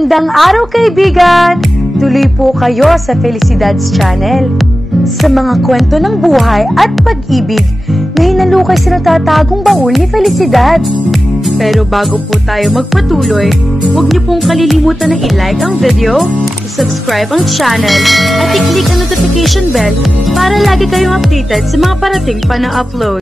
Magandang araw kaibigan! Tuloy po kayo sa Felicidad's Channel. Sa mga kwento ng buhay at pag-ibig na hinalukay sa natatagong baul ni Felicidad. Pero bago po tayo magpatuloy, huwag niyo pong kalilimutan na i-like ang video, i-subscribe ang channel, at i-click ang notification bell para lagi kayong updated sa mga parating pa na upload.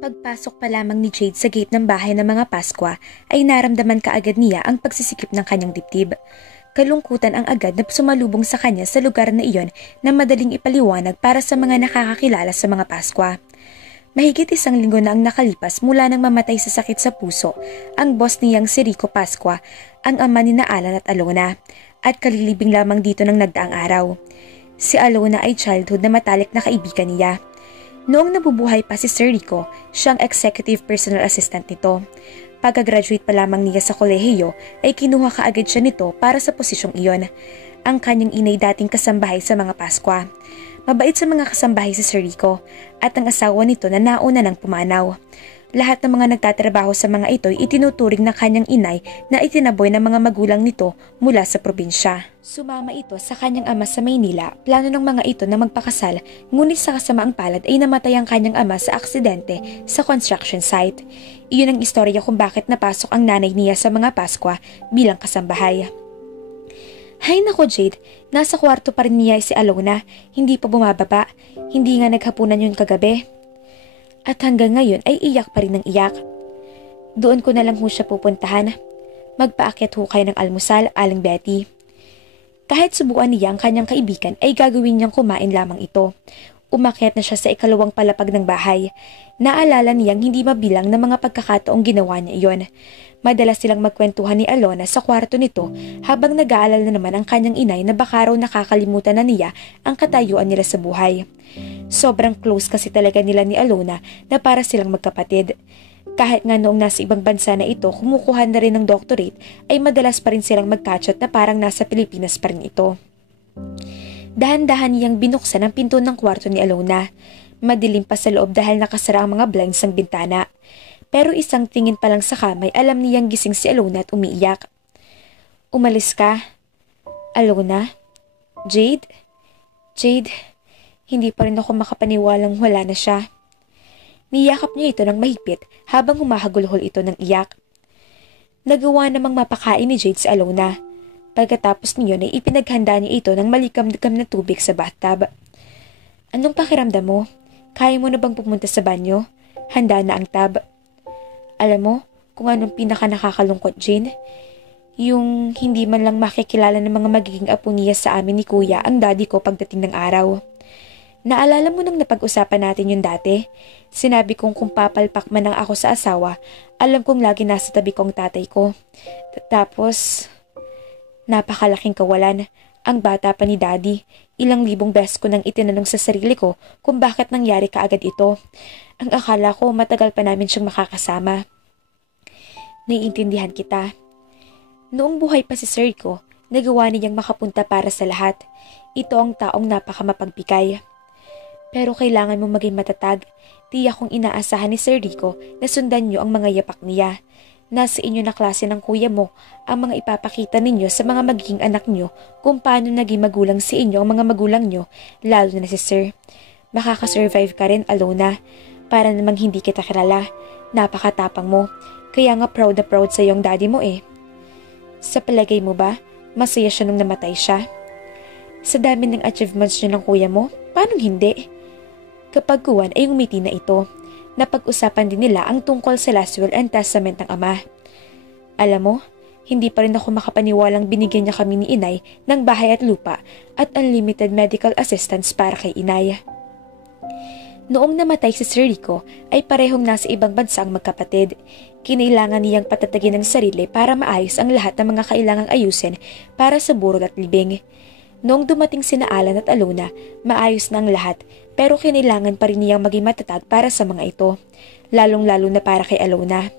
Pagpasok pa lamang ni Jade sa gate ng bahay ng mga Paskwa ay naramdaman kaagad niya ang pagsisikip ng kanyang dibdib. Kalungkutan ang agad na sumalubong sa kanya sa lugar na iyon na madaling ipaliwanag para sa mga nakakakilala sa mga Paskwa. Mahigit 1 linggo na ang nakalipas mula nang mamatay sa sakit sa puso ang boss niyang si Rico Paskwa, ang ama ni Alan at Alona, at kalilibing lamang dito ng nagdaang araw. Si Alona ay childhood na matalik na kaibigan niya. Noong nabubuhay pa si Sir Rico, siyang executive personal assistant nito. Pagka-graduate pa lamang niya sa kolehiyo ay kinuha kaagad siya nito para sa posisyong iyon. Ang kanyang inay dating kasambahay sa mga Paskwa. Mabait sa mga kasambahay si Sir Rico at ang asawa nito na nauna ng pumanaw. Lahat ng mga nagtatrabaho sa mga ito ay itinuturing ng kanyang inay na itinaboy ng mga magulang nito mula sa probinsya. Sumama ito sa kanyang ama sa Maynila, plano ng mga ito na magpakasal, ngunit sa kasamaang palad ay namatay ang kanyang ama sa aksidente sa construction site. Iyon ang istorya kung bakit napasok ang nanay niya sa mga Paskwa bilang kasambahay. Hay nako Jade, nasa kwarto pa rin niya si Alona, hindi pa bumababa, hindi nga naghapunan yun kagabi. At hanggang ngayon ay iyak pa rin ng iyak. Doon ko na lang ho siya pupuntahan. Magpaakyat ho kayo ng almusal, Aling Betty. Kahit subukan niya ang kanyang kaibigan ay gagawin niyang kumain lamang ito. Umakyat na siya sa 2nd palapag ng bahay. Naalala niyang hindi mabilang na mga pagkakataong ginawa niya iyon. Madalas silang magkwentuhan ni Alona sa kwarto nito habang nag-aalala na naman ang kanyang inay na baka raw nakakalimutan na niya ang katayuan nila sa buhay. Sobrang close kasi talaga nila ni Alona na para silang magkapatid. Kahit nga noong nasa ibang bansa na ito kumukuha na rin ng doctorate ay madalas pa rin silang magkachat na parang nasa Pilipinas pa rin ito. Dahan-dahan niyang binuksan ang pinto ng kwarto ni Alona. Madilim pa sa loob dahil nakasara ang mga blinds ng bintana. Pero isang tingin pa lang sa kamay alam niyang gising si Alona at umiiyak. Umalis ka? Alona? Jade? Jade? Hindi pa rin ako makapaniwalang wala na siya. Niyakap niya ito ng mahigpit habang humahagulhol ito ng iyak. Nagawa namang mapakain ni Jade si Alona. Pagkatapos niyon ay ipinaghanda niya ito ng malikam-likam na tubig sa bathtub. Anong pakiramdam mo? Kaya mo na bang pumunta sa banyo? Handa na ang tub. Alam mo kung anong pinaka nakakalungkot, Jane? Yung hindi man lang makikilala ng mga magiging apo niya sa amin ni Kuya ang daddy ko pagdating ng araw. Naalala mo nang napag-usapan natin yung dati? Sinabi kong kung papalpak man lang ako sa asawa, alam kong lagi nasa tabi ko ang tatay ko. Tapos, napakalaking kawalan. Ang bata pa ni Daddy. Ilang libong beses ko nang itinanong sa sarili ko kung bakit nangyari kaagad ito. Ang akala ko matagal pa namin siyang makakasama. Naiintindihan kita. Noong buhay pa si Sir Rico, nagawa niyang makapunta para sa lahat. Ito ang taong napakamapagbigay. Pero kailangan mo maging matatag. Tiyak kong inaasahan ni Sir Rico na sundan niyo ang mga yapak niya. Nasa inyo na klase ng kuya mo ang mga ipapakita ninyo sa mga magiging anak niyo kung paano naging magulang si inyo ang mga magulang niyo, lalo na si Sir. Makakasurvive ka rin, Alona. Para namang hindi kita kilala. Napakatapang mo. Kaya nga proud na proud sa iyong daddy mo eh. Sa palagay mo ba, masaya siya nung namatay siya? Sa dami ng achievements niyo ng kuya mo, paano hindi? Kapag kuwan ay umiti na ito. Napag-usapan din nila ang tungkol sa last will and testament ng ama. Alam mo, hindi pa rin ako makapaniwalang binigyan niya kami ni inay ng bahay at lupa at unlimited medical assistance para kay inay. Noong namatay si Sir Rico ay parehong nasa ibang bansa ang magkapatid. Kinailangan niyang patatagin ang sarili para maayos ang lahat ng mga kailangang ayusin para sa burol at libing. Noong dumating sina Alan at Alona, maayos na ang lahat pero kinailangan pa rin niyang maging matatag para sa mga ito, lalong-lalo na para kay Alona.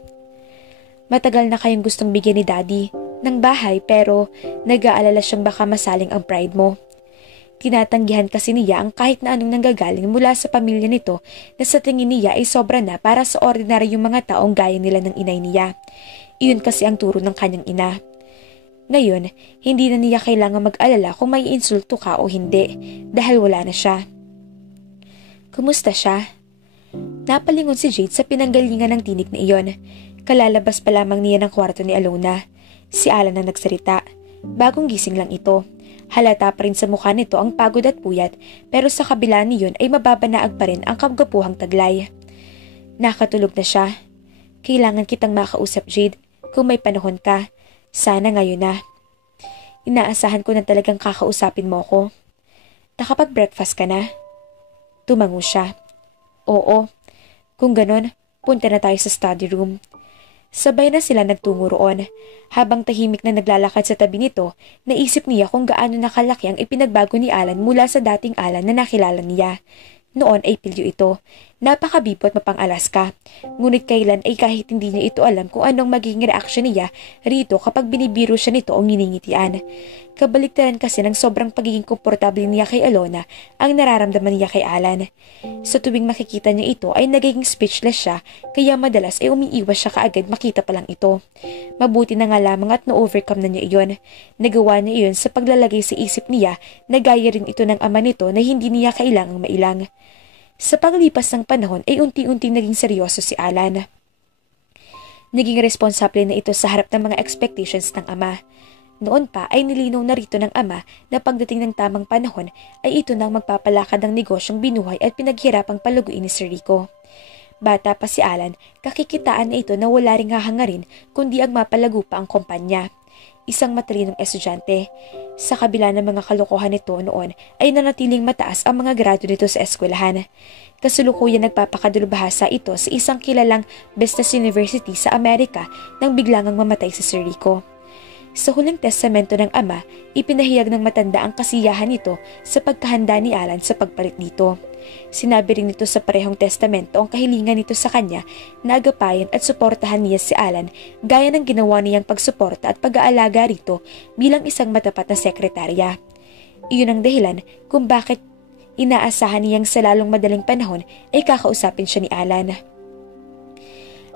Matagal na kayong gustong bigyan ni Daddy ng bahay pero nag-aalala siyang baka masaling ang pride mo. Tinatanggihan kasi niya ang kahit na anong nanggagaling mula sa pamilya nito na sa tingin niya ay sobra na para sa ordinaryong mga taong gaya nila ng inay niya. Iyon kasi ang turo ng kanyang ina. Ngayon, hindi na niya kailangan mag-alala kung may insulto ka o hindi dahil wala na siya. Kumusta siya? Napalingon si Jade sa pinanggalingan ng tinig na iyon. Kalalabas pa lamang niya ng kwarto ni Alona. Si Alan ang nagsalita. Bagong gising lang ito. Halata pa rin sa mukha nito ang pagod at puyat pero sa kabila niyon ay mababanaag pa rin ang kagapuhang taglay. Nakatulog na siya. Kailangan kitang makausap, Jade. Kung may panahon ka, sana ngayon na. Inaasahan ko na talagang kakausapin mo ko. Nakapag-breakfast ka na? Tumango siya. Oo. Kung ganon, punta na tayo sa study room. Sabay na sila nagtungo roon. Habang tahimik na naglalakad sa tabi nito, naisip niya kung gaano nakalaki ang ipinagbago ni Alan mula sa dating Alan na nakilala niya. Noon ay pilyo ito. Napakabipo at mapang-Alaska. Ngunit kailan ay kahit hindi niya ito alam kung anong magiging reaksyon niya rito kapag binibiro siya nito o nginingitian. Kabaliktaran kasi ng sobrang pagiging komportable niya kay Alona ang nararamdaman niya kay Alan. Sa tuwing makikita niya ito ay nagiging speechless siya kaya madalas ay umiiwas siya kaagad makita pa lang ito. Mabuti na nga lamang at na-overcome na niya iyon. Nagawa niya iyon sa paglalagay sa isip niya na gaya rin ito ng ama nito na hindi niya kailangang mailang. Sa paglipas ng panahon ay unti-unting naging seryoso si Alan. Naging responsable na ito sa harap ng mga expectations ng ama. Noon pa ay nilinaw na rito ng ama na pagdating ng tamang panahon ay ito nang magpapalakad ng negosyong binuhay at pinaghirapang paluguin ni Sir Rico. Bata pa si Alan, kakikitaan na ito na wala ring hahangarin kundi ang mapalago pa ang kumpanya. Isang matalinong estudyante. Sa kabila ng mga kalokohan nito noon ay nanatiling mataas ang mga grado nito sa eskwelahan. Kasalukuyan nagpapakadulubhasa ito sa isang kilalang business university sa Amerika nang biglangang mamatay si Sir Rico. Sa huling testamento ng ama, ipinahayag ng matanda ang kasiyahan nito sa pagkahanda ni Alan sa pagpalit dito. Sinabi rin nito sa parehong testamento ang kahilingan nito sa kanya na agapayan at suportahan niya si Alan gaya ng ginawa niyang pagsuporta at pag-aalaga rito bilang isang matapat na sekretarya. Iyon ang dahilan kung bakit inaasahan niyang sa lalong madaling panahon ay kakausapin siya ni Alan.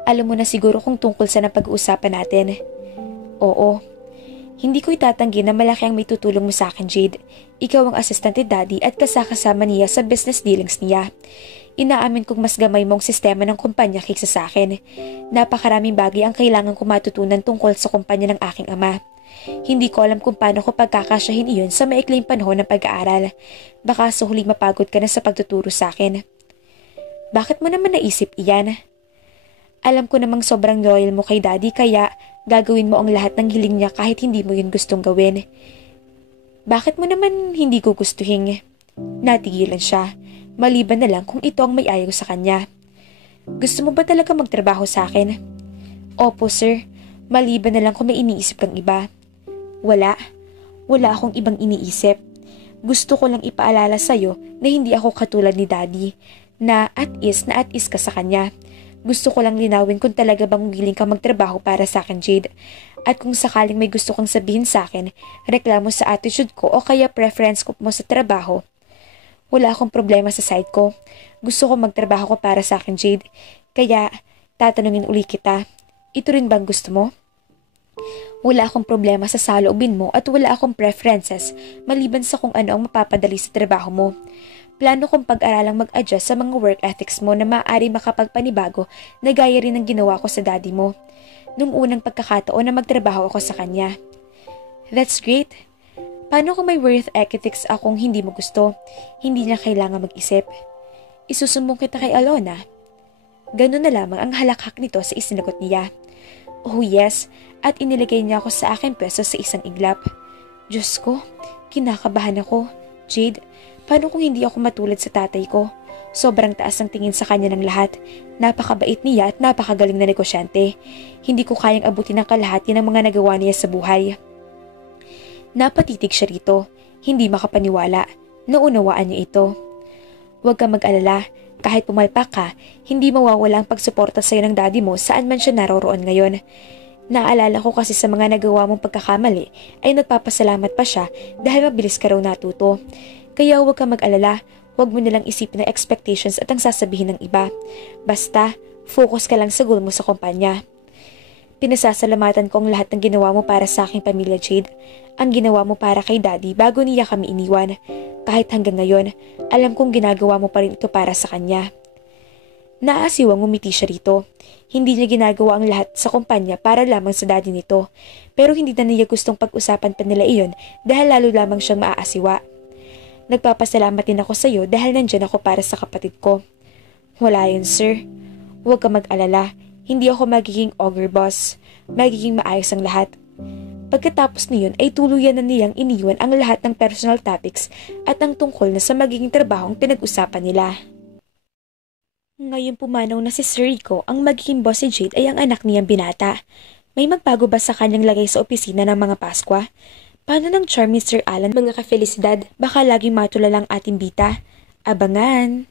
Alam mo na siguro kung tungkol sa napag-uusapan natin. Oo. Hindi ko itatanggi na malaki ang may tutulong mo sa akin, Jade. Ikaw ang assistant ni Daddy at kasakasama niya sa business dealings niya. Inaamin kong mas gamay mong sistema ng kumpanya kaysa sa akin. Napakaraming bagay ang kailangan ko matutunan tungkol sa kumpanya ng aking ama. Hindi ko alam kung paano ko pagkakasyahin iyon sa maikling panahon ng pag-aaral. Baka sa huli mapagod ka na sa pagtuturo sa akin. Bakit mo naman naisip iyan? Alam ko namang sobrang loyal mo kay Daddy kaya gagawin mo ang lahat ng hiling niya kahit hindi mo yun gustong gawin. Bakit mo naman hindi ko gustuhin? Natigilan siya, maliban na lang kung ito ang may ayaw sa kanya. Gusto mo ba talaga magtrabaho sa akin? Opo, sir. Maliban na lang kung may iniisip kang iba. Wala. Wala akong ibang iniisip. Gusto ko lang ipaalala sa'yo na hindi ako katulad ni Daddy, na at is ka sa kanya. Gusto ko lang linawin kung talaga bang willing ka magtrabaho para sa akin, Jade. At kung sakaling may gusto kang sabihin sa akin, reklamo sa attitude ko o kaya preference ko mo sa trabaho. Wala akong problema sa side ko. Gusto ko magtrabaho ko para sa akin, Jade. Kaya, tatanungin uli kita, ito rin bang gusto mo? Wala akong problema sa saloobin mo at wala akong preferences maliban sa kung ano ang mapapadali sa trabaho mo. Plano kong pag-aralang mag-adjust sa mga work ethics mo na maaari makapagpanibago na gaya rin ng ginawa ko sa daddy mo nung unang pagkakataon na magtrabaho ako sa kanya. That's great. Paano kung may work ethics akong hindi mo gusto? Hindi niya kailangan mag-isip. Isusumbong kita kay Alona. Ganun na lamang ang halakhak nito sa isinagot niya. Oh yes, at inilagay niya ako sa aking pwesto sa isang iglap. Diyos ko, kinakabahan ako. Jade, paano kung hindi ako matulad sa tatay ko? Sobrang taas ang tingin sa kanya ng lahat. Napakabait niya at napakagaling na negosyante. Hindi ko kayang abutin ang kalahati ng mga nagawa niya sa buhay. Napatitig siya rito. Hindi makapaniwala. Naunawaan niya ito. Huwag kang mag-alala. Kahit pumalpak ka, hindi mawawala ang pagsuporta sa'yo ng daddy mo saan man siya naroroon ngayon. Naalala ko kasi sa mga nagawa mong pagkakamali ay nagpapasalamat pa siya dahil mabilis ka raw natuto. Kaya huwag ka mag-alala, huwag mo nilang isipin ang expectations at ang sasabihin ng iba. Basta, focus ka lang sa goal mo sa kumpanya. Pinasasalamatan ko ang lahat ng ginawa mo para sa aking pamilya, Jade. Ang ginawa mo para kay Daddy bago niya kami iniwan. Kahit hanggang ngayon, alam kong ginagawa mo pa rin ito para sa kanya. Naasiwang ngumiti siya rito. Hindi niya ginagawa ang lahat sa kumpanya para lamang sa daddy nito. Pero hindi na niya gustong pag-usapan pa nila iyon dahil lalo lamang siyang maaasiwa. Nagpapasalamat din ako sa iyo dahil nandyan ako para sa kapatid ko. Wala yun, sir. Huwag ka mag-alala. Hindi ako magiging ogre boss. Magiging maayos ang lahat. Pagkatapos niyon ay tuluyan na niyang iniwan ang lahat ng personal topics at ang tungkol na sa magiging trabahong pinag-usapan nila. Ngayon pumanaw na si Sir Rico, ang magiging boss si Jade ay ang anak niyang binata. May magbago ba sa kanyang lagay sa opisina ng mga Paskwa? Paano ng charm ni Sir Alan mga ka-felicidad? Baka laging matulala ang ating bita. Abangan!